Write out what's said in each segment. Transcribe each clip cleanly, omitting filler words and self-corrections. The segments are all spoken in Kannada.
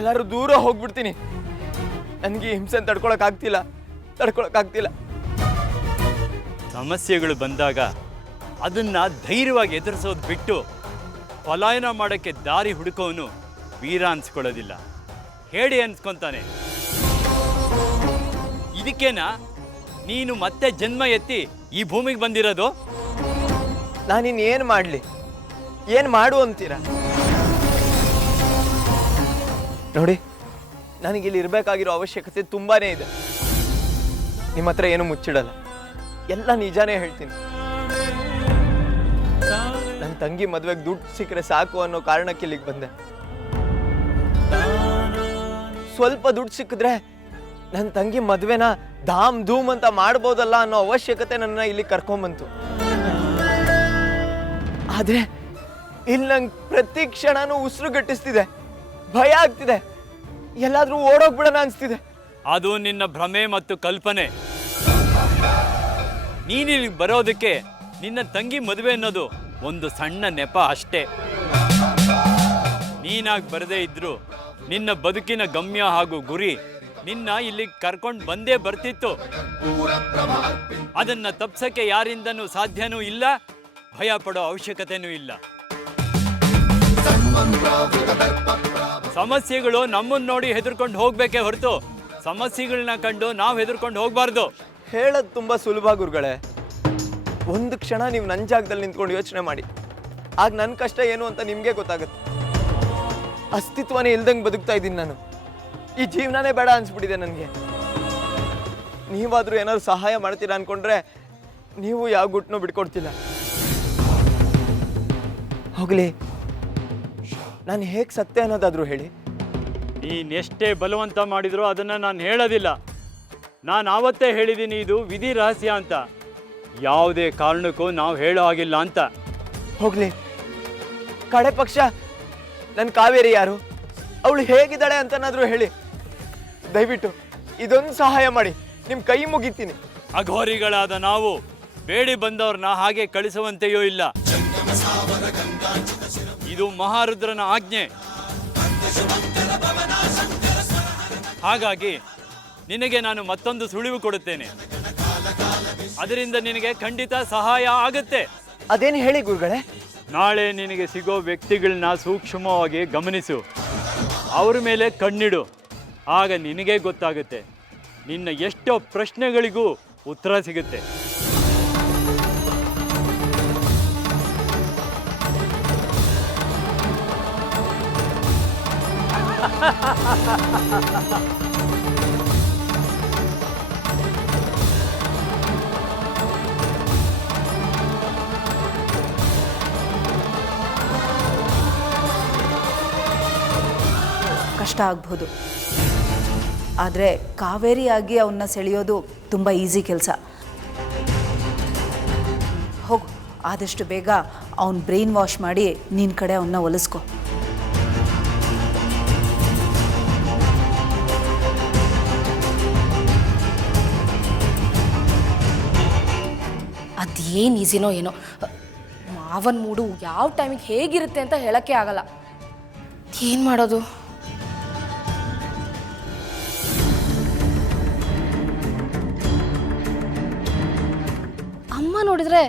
ಎಲ್ಲರೂ ದೂರ ಹೋಗ್ಬಿಡ್ತೀನಿ. ನನಗೆ ಹಿಂಸೆ ತಡ್ಕೊಳಕ್ಕಾಗ್ತಿಲ್ಲ. ಸಮಸ್ಯೆಗಳು ಬಂದಾಗ ಅದನ್ನ ಧೈರ್ಯವಾಗಿ ಎದುರಿಸೋದು ಬಿಟ್ಟು ಪಲಾಯನ ಮಾಡೋಕ್ಕೆ ದಾರಿ ಹುಡುಕೋನು ವೀರ ಅನ್ಸ್ಕೊಳ್ಳೋದಿಲ್ಲ, ಹೇಳಿ ಅನ್ಸ್ಕೊತಾನೆ. ಇದಕ್ಕೇನಾ ನೀನು ಮತ್ತೆ ಜನ್ಮ ಎತ್ತಿ ಈ ಭೂಮಿಗೆ ಬಂದಿರೋದು? ನಾನಿನ್ನೇನು ಮಾಡಲಿ? ಏನು ಮಾಡು ಅಂತೀರಾ? ನೋಡಿ, ನನಗಿಲ್ಲಿ ಇರಬೇಕಾಗಿರೋ ಅವಶ್ಯಕತೆ ತುಂಬಾ ಇದೆ. ನಿಮ್ಮ ಹತ್ರ ಏನು ಮುಚ್ಚಿಡಲ್ಲ, ಎಲ್ಲ ನಿಜಾನೇ ಹೇಳ್ತೀನಿ. ನನ್ನ ತಂಗಿ ಮದುವೆಗೆ ದುಡ್ಡು ಸಿಕ್ಕರೆ ಸಾಕು ಅನ್ನೋ ಕಾರಣಕ್ಕೆ ಇಲ್ಲಿಗೆ ಬಂದೆ. ಸ್ವಲ್ಪ ದುಡ್ಡು ಸಿಕ್ಕಿದ್ರೆ ನನ್ನ ತಂಗಿ ಮದುವೆನ ಧಾಮ್ ಧೂಮ್ ಅಂತ ಮಾಡ್ಬೋದಲ್ಲ ಅನ್ನೋ ಅವಶ್ಯಕತೆ ನನ್ನ ಇಲ್ಲಿ ಕರ್ಕೊಂಬಂತು. ಆದ್ರೆ ಇಲ್ಲಿ ನಂಗೆ ಪ್ರತಿ ಕ್ಷಣನೂ ಉಸಿರು ಗಟ್ಟಿಸ್ತಿದೆ, ಭಯ ಆಗ್ತಿದೆ, ಎಲ್ಲಾದ್ರೂ ಓಡೋಗ್ಬಿಡೋಣ ಅನ್ಸ್ತಿದೆ. ಅದು ನಿನ್ನ ಭ್ರಮೆ ಮತ್ತು ಕಲ್ಪನೆ. ನೀನಿಲ್ಲಿ ಬರೋದಕ್ಕೆ ನಿನ್ನ ತಂಗಿ ಮದುವೆ ಅನ್ನೋದು ಒಂದು ಸಣ್ಣ ನೆಪ ಅಷ್ಟೇ. ನೀನಾಗಿ ಬರದೇ ಇದ್ರು ನಿನ್ನ ಬದುಕಿನ ಗಮ್ಯ ಹಾಗೂ ಗುರಿ ನಿನ್ನ ಇಲ್ಲಿ ಕರ್ಕೊಂಡು ಬಂದೇ ಬರ್ತಿತ್ತು. ಅದನ್ನ ತಪ್ಸಕ್ಕೆ ಯಾರಿಂದನೂ ಸಾಧ್ಯನೂ ಇಲ್ಲ, ಭಯ ಪಡೋ ಅವಶ್ಯಕತೆನೂ ಇಲ್ಲ. ಸಮಸ್ಯೆಗಳು ನಮ್ಮನ್ನು ನೋಡಿ ಹೆದರ್ಕೊಂಡು ಹೋಗ್ಬೇಕೇ ಹೊರತು ಸಮಸ್ಯೆಗಳನ್ನ ಕಂಡು ನಾವು ಹೆದರ್ಕೊಂಡು ಹೋಗ್ಬಾರ್ದು. ಹೇಳೋದು ತುಂಬಾ ಸುಲಭ ಗುರುಗಳೇ. ಒಂದು ಕ್ಷಣ ನೀವು ನನ್ನ ಜಾಗದಲ್ಲಿ ನಿಂತ್ಕೊಂಡು ಯೋಚನೆ ಮಾಡಿ, ಆಗ ನನ್ನ ಕಷ್ಟ ಏನು ಅಂತ ನಿಮ್ಗೆ ಗೊತ್ತಾಗುತ್ತೆ. ಅಸ್ತಿತ್ವನೇ ಇಲ್ದಂಗೆ ಬದುಕ್ತಾ ಇದ್ದೀನಿ ನಾನು. ಈ ಜೀವನನೇ ಬೇಡ ಅನ್ಸ್ಬಿಟ್ಟಿದೆ ನನಗೆ. ನೀವಾದ್ರೂ ಏನಾದ್ರು ಸಹಾಯ ಮಾಡ್ತೀರಾ ಅನ್ಕೊಂಡ್ರೆ ನೀವು ಯಾವ ಗುಟ್ಟನೂ ಬಿಟ್ಕೊಡ್ತಿಲ್ಲ. ಹೋಗ್ಲಿ, ನಾನು ಹೇಗೆ ಸತ್ಯ ಅನ್ನೋದಾದ್ರೂ ಹೇಳಿ. ನೀನೆಷ್ಟೇ ಬಲವಂತ ಮಾಡಿದ್ರು ಅದನ್ನ ನಾನು ಹೇಳೋದಿಲ್ಲ. ನಾನು ಆವತ್ತೇ ಹೇಳಿದ್ದೀನಿ, ಇದು ವಿಧಿ ರಹಸ್ಯ ಅಂತ. ಯಾವುದೇ ಕಾರಣಕ್ಕೂ ನಾವು ಹೇಳೋ ಹಾಗಿಲ್ಲ ಅಂತ. ಹೋಗ್ಲಿ, ಕಡೆ ಪಕ್ಷ ನನ್ನ ಕಾವೇರಿ ಯಾರು, ಅವಳು ಹೇಗಿದ್ದಾಳೆ ಅಂತನಾದ್ರೂ ಹೇಳಿ. ದಯವಿಟ್ಟು ಇದೊಂದು ಸಹಾಯ ಮಾಡಿ, ನಿಮ್ಮ ಕೈ ಮುಗಿತೀನಿ. ಅಘೋರಿಗಳಾದ ನಾವು ಬೇಡಿ ಬಂದವ್ರನ್ನ ಹಾಗೆ ಕಳಿಸುವಂತೆಯೂ ಇಲ್ಲ. ಇದು ಮಹಾರುದ್ರನ ಆಜ್ಞೆ. ಹಾಗಾಗಿ ನಿನಗೆ ನಾನು ಮತ್ತೊಂದು ಸುಳಿವು ಕೊಡುತ್ತೇನೆ. ಅದರಿಂದ ನಿನಗೆ ಖಂಡಿತ ಸಹಾಯ ಆಗುತ್ತೆ. ಅದೇನು ಹೇಳಿ ಗುರುಗಳೇ. ನಾಳೆ ನಿನಗೆ ಸಿಗೋ ವ್ಯಕ್ತಿಗಳನ್ನ ಸೂಕ್ಷ್ಮವಾಗಿ ಗಮನಿಸು, ಅವ್ರ ಮೇಲೆ ಕಣ್ಣಿಡು. ಆಗ ನಿನಗೆ ಗೊತ್ತಾಗುತ್ತೆ, ನಿನ್ನ ಎಷ್ಟೋ ಪ್ರಶ್ನೆಗಳಿಗೂ ಉತ್ತರ ಸಿಗುತ್ತೆ. ಕಷ್ಟ ಆಗ್ಬೋದು, ಆದರೆ ಕಾವೇರಿಯಾಗಿ ಅವನ್ನ ಸೆಳೆಯೋದು ತುಂಬ ಈಸಿ ಕೆಲಸ. ಹೋಗು, ಆದಷ್ಟು ಬೇಗ ಅವನ ಬ್ರೈನ್ ವಾಶ್ ಮಾಡಿ ನಿನ್ನ ಕಡೆ ಅವನ್ನ ಒಲಿಸ್ಕೊ. ಅದೇನು ಈಸಿನೋ ಏನೋ, ಮಾವನ ಮೂಡು ಯಾವ ಟೈಮಿಗೆ ಹೇಗಿರುತ್ತೆ ಅಂತ ಹೇಳೋಕ್ಕೆ ಆಗಲ್ಲ. ಏನು ಮಾಡೋದು? ಅಮ್ಮ ನೋಡಿದ್ರೆ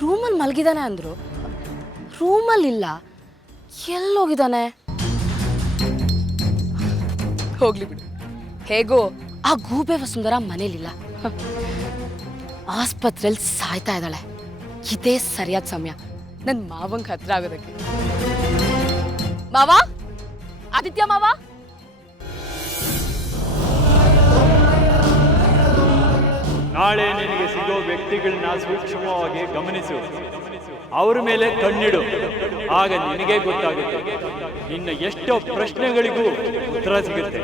ರೂಮಲ್ಲಿ ಮಲಗಿದಾನೆ ಅಂದರು. ರೂಮಲ್ಲಿಲ್ಲ, ಎಲ್ಲೋಗಿದ್ದಾನೆ? ಹೋಗ್ಲಿ ಬಿಡು, ಹೇಗೋ ಆ ಗೂಬೆ ವಸುಂಧರ ಮನೇಲಿಲ್ಲ, ಆಸ್ಪತ್ರೆಯಲ್ಲಿ ಸಾಯ್ತಾ ಇದ್ದಾಳೆ. ಇದೇ ಸರಿಯಾದ ಸಮಯ ನನ್ನ ಮಾವಂಗೆ ಹತ್ರ ಆಗೋದಕ್ಕೆ. ಮಾವ, ಆದಿತ್ಯ ಮಾವ. ನಾಳೆ ನಿನಗೆ ಸಿಗೋ ವ್ಯಕ್ತಿಗಳನ್ನ ಸೂಕ್ಷ್ಮವಾಗಿ ಗಮನಿಸು, ಅವ್ರ ಮೇಲೆ ಕಣ್ಣಿಡು. ಆಗ ನಿನಗೆ ಗೊತ್ತಾಗುತ್ತೆ, ನಿನ್ನ ಎಷ್ಟೋ ಪ್ರಶ್ನೆಗಳಿಗೂ ಉತ್ತರ ಸಿಗುತ್ತೆ.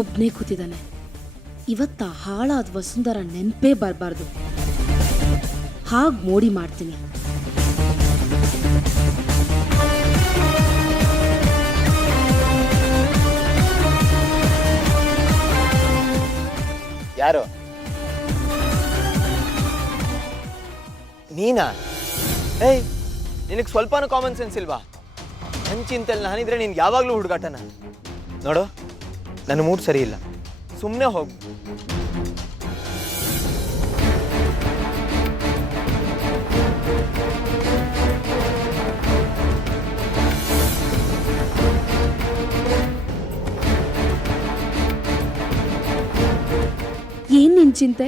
ಒಬ್ಬನೇ ಕೂತಿದ್ದಾನೆ. ಇವತ್ತ ಹಾಳಾದ ವಸುಂಧರ ನೆನಪೇ ಬರಬಾರ್ದು. ಹಾಗೆ ಮೋಡಿ ಮಾಡ್ತೀನಿ. ಯಾರು? ನೀನಾ? ಏಯ್, ನಿನಗೆ ಸ್ವಲ್ಪನೂ ಕಾಮನ್ ಸೆನ್ಸ್ ಇಲ್ವಾ? ನನ್ನ ಚಿಂತೆಯಲ್ಲಿ ನಾನಿದ್ರೆ ನಿನ್ಗೆ ಯಾವಾಗಲೂ ಹುಡುಗಾಟನ. ನೋಡು, ನನ್ನ ಮೂಡ್ ಸರಿ ಇಲ್ಲ, ಸುಮ್ಮನೆ ಹೋಗು. ಏನ್ ನಿನ್ ಚಿಂತೆ?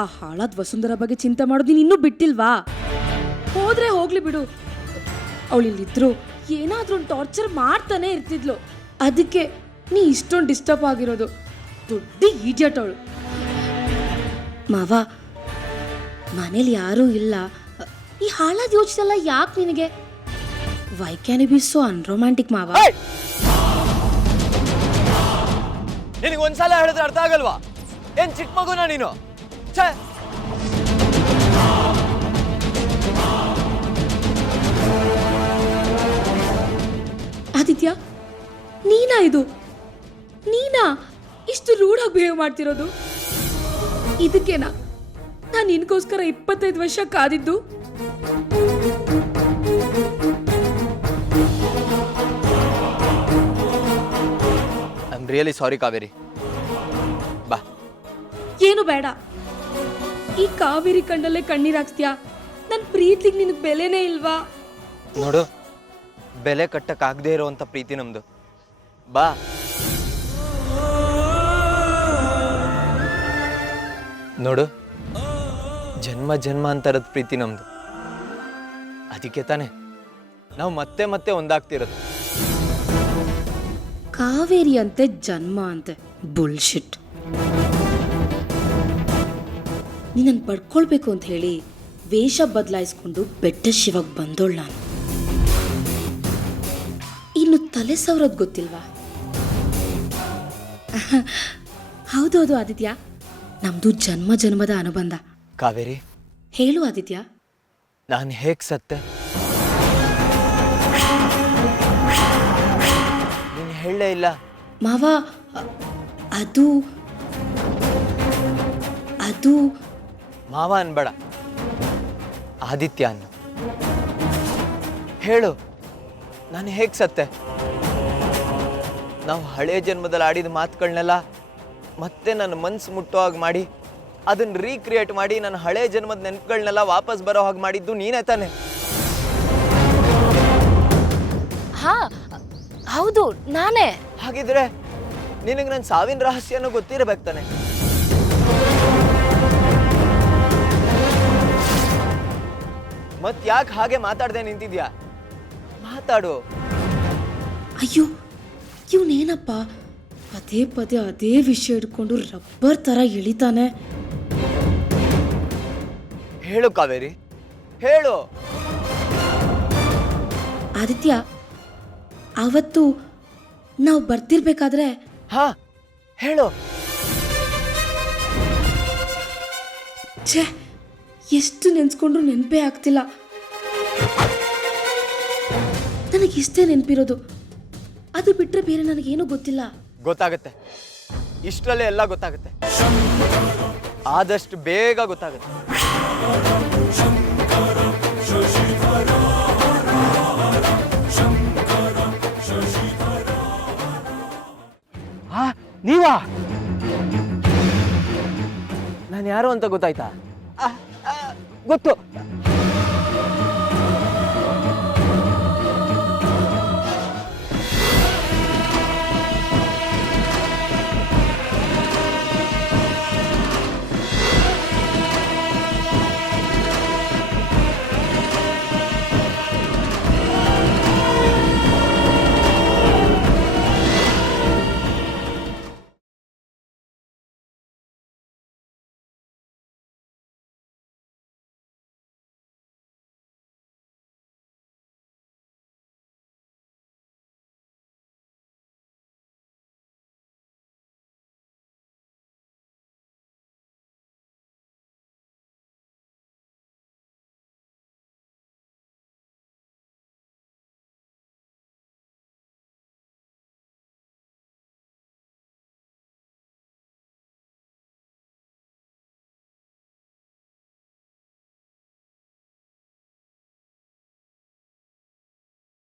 ಆ ಹಾಳಾದ ವಸುಂಧರ ಬಗ್ಗೆ ಚಿಂತೆ ಮಾಡೋದು ನೀನು ಇನ್ನೂ ಬಿಟ್ಟಿಲ್ವಾ? ಹೋದ್ರೆ ಹೋಗ್ಲಿ ಬಿಡು. ಅವಳಿಲ್ಲಿದ್ರು ಏನಾದ್ರೂ ಒಂದು ಟಾರ್ಚರ್ ಮಾಡ್ತಾನೆ ಇರ್ತಿದ್ಲು. ಅದಕ್ಕೆ ನೀ ಇಷ್ಟೊಂದು ಡಿಸ್ಟರ್ಬ್ ಆಗಿರೋದು. ದೊಡ್ಡ ಈಡಿಯಟ್ ಅವಳು. ಮಾವ, ಮನೇಲಿ ಯಾರೂ ಇಲ್ಲ. ಈ ಹಾಳಾದ ಯೋಚನೆ ಎಲ್ಲ ಯಾಕೆ ನಿನಗೆ? Why can you be so unromantic ಮಾವ? ನಿನಗೆ ಒಂದ್ಸಲ ಹೇಳಿದ್ರೆ ಅರ್ಥ ಆಗಲ್ವಾ? ಏನ್ ಚಿಕ್ಕ ಮಗುನ ನೀನು? ಛೇ! ಆದಿತ್ಯ, ನೀನಾ ಇದು? ನೀನಾ ಇಷ್ಟು ರೂಢಾಗಿ ಬಿಹೇವ್ ಮಾಡ್ತಿರೋದು? ಇದಕ್ಕೇನಾ ನಾನು ನಿನ್ಗೋಸ್ಕರ 25 ವರ್ಷ ಕಾದಿದ್ದು? I am really sorry Kaveri. ಬಾ. ಏನು ಬೇಡ. ಈ ಕಾವೇರಿ ಕಣ್ಣಲ್ಲೇ ಕಣ್ಣೀರಾಕ್ಸ್ತೀಯಾ? ನನ್ನ ಪ್ರೀತಿಗೆ ನಿನಗೆ ಬೆಲೆನೇ ಇಲ್ವಾ? ನೋಡು, ಬೆಲೆ ಕಟ್ಟಕ್ಕಾಗದೇ ಇರೋವಂಥ ಪ್ರೀತಿ ನಮ್ದು. ಬಾ. ನೋಡು, ಜನ್ಮ ಜನ್ಮಾಂತರದ ಪ್ರೀತಿ ನಮ್ದು. ಅದಕ್ಕೆ ತಾನೆ ನಾವು ಮತ್ತೆ ಮತ್ತೆ ಒಂದಾಗ್ತಿರೋದು. ಕಾವೇರಿ ಅಂತೆ ಜನ್ಮ ಅಂತೆ ಬುಲ್ಶಿಟ್. ನಿನ್ನನ್ನು ಪಡ್ಕೊಳ್ಬೇಕು ಅಂತ ಹೇಳಿ ವೇಷ ಬದಲಾಯಿಸ್ಕೊಂಡು ಬೆಟ್ಟ ಶಿವಾಗ ಬಂದೋಳು ನಾನು. ಇನ್ನು ತಲೆ ಸವರೋದು ಗೊತ್ತಿಲ್ವಾ? ಹೌದೌದು ಆದಿತ್ಯ, ನಮ್ದು ಜನ್ಮ ಜನ್ಮದ ಅನುಬಂಧ. ಕಾವೇರಿ, ಹೇಳು ಆದಿತ್ಯ. ನಾನು ಹೇಗೆ ಸತ್ತೆ? ನೀನು ಹೇಳಲೇ ಇಲ್ಲ. ಮಾವ, ಅದು ಅದು ಮಾವ ಅನ್ಬೇಡ, ಆದಿತ್ಯ ಅನ್ನು. ಹೇಳು, ನಾನು ಹೇಗೆ ಸತ್ತೆ? ನಾವು ಹಳೆ ಜನ್ಮದಲ್ಲಿ ಆಡಿದ ಮಾತುಗಳನ್ನೆಲ್ಲ ಮತ್ತೆ ನನ್ನ ಮನ್ಸು ಮುಟ್ಟೋ ಹಾಗೆ ಮಾಡಿ, ಅದನ್ನ ರೀಕ್ರಿಯೇಟ್ ಮಾಡಿ ನನ್ನ ಹಳೆ ಜನ್ಮದ ನೆನಪುಗಳನ್ನೆಲ್ಲ ವಾಪಸ್ ಬರೋ ಹಾಗೆ ಮಾಡಿದ್ದು ನೀನೇ ತಾನೆ? ಹಾ ಹೌದು, ನಾನೇ. ಹಾಗಿದ್ರೆ ನಿನಗೆ ನನ್ನ ಸಾವಿನ ರಹಸ್ಯನೂ ಗೊತ್ತಿರಬೇಕು ತಾನೆ? ಮತ್ ಯಾಕೆ ಹಾಗೆ ಮಾತಾಡದೆ ನಿಂತಿದ್ಯಾ? ಮಾತಾಡು. ಅಯ್ಯೋ, ಇವನೇನಪ್ಪ ಪದೇ ಪದೇ ಅದೇ ವಿಷಯ ಹಿಡ್ಕೊಂಡು ರಬ್ಬರ್ ಥರ ಎಳಿತಾನೆ. ಹೇಳು ಕಾವೇರಿ, ಹೇಳು. ಆದಿತ್ಯ, ಅವತ್ತು ನಾವು ಬರ್ತಿರ್ಬೇಕಾದ್ರೆ ಹಾ, ಹೇಳು. ಛೇ, ಎಷ್ಟು ನೆನ್ಸ್ಕೊಂಡ್ರು ನೆನಪೇ ಆಗ್ತಿಲ್ಲ. ನನಗಿಷ್ಟೇ ನೆನಪಿರೋದು. ಅದು ಬಿಟ್ಟರೆ ಬೇರೆ ನನಗೇನು ಗೊತ್ತಿಲ್ಲ. ಗೊತ್ತಾಗತ್ತೆ, ಇಷ್ಟರಲ್ಲೇ ಎಲ್ಲ ಗೊತ್ತಾಗುತ್ತೆ. ಆದಷ್ಟು ಬೇಗ ಗೊತ್ತಾಗುತ್ತೆ. ನೀವಾ? ನಾನು ಯಾರು ಅಂತ ಗೊತ್ತಾಯ್ತಾ? ಗೊತ್ತು.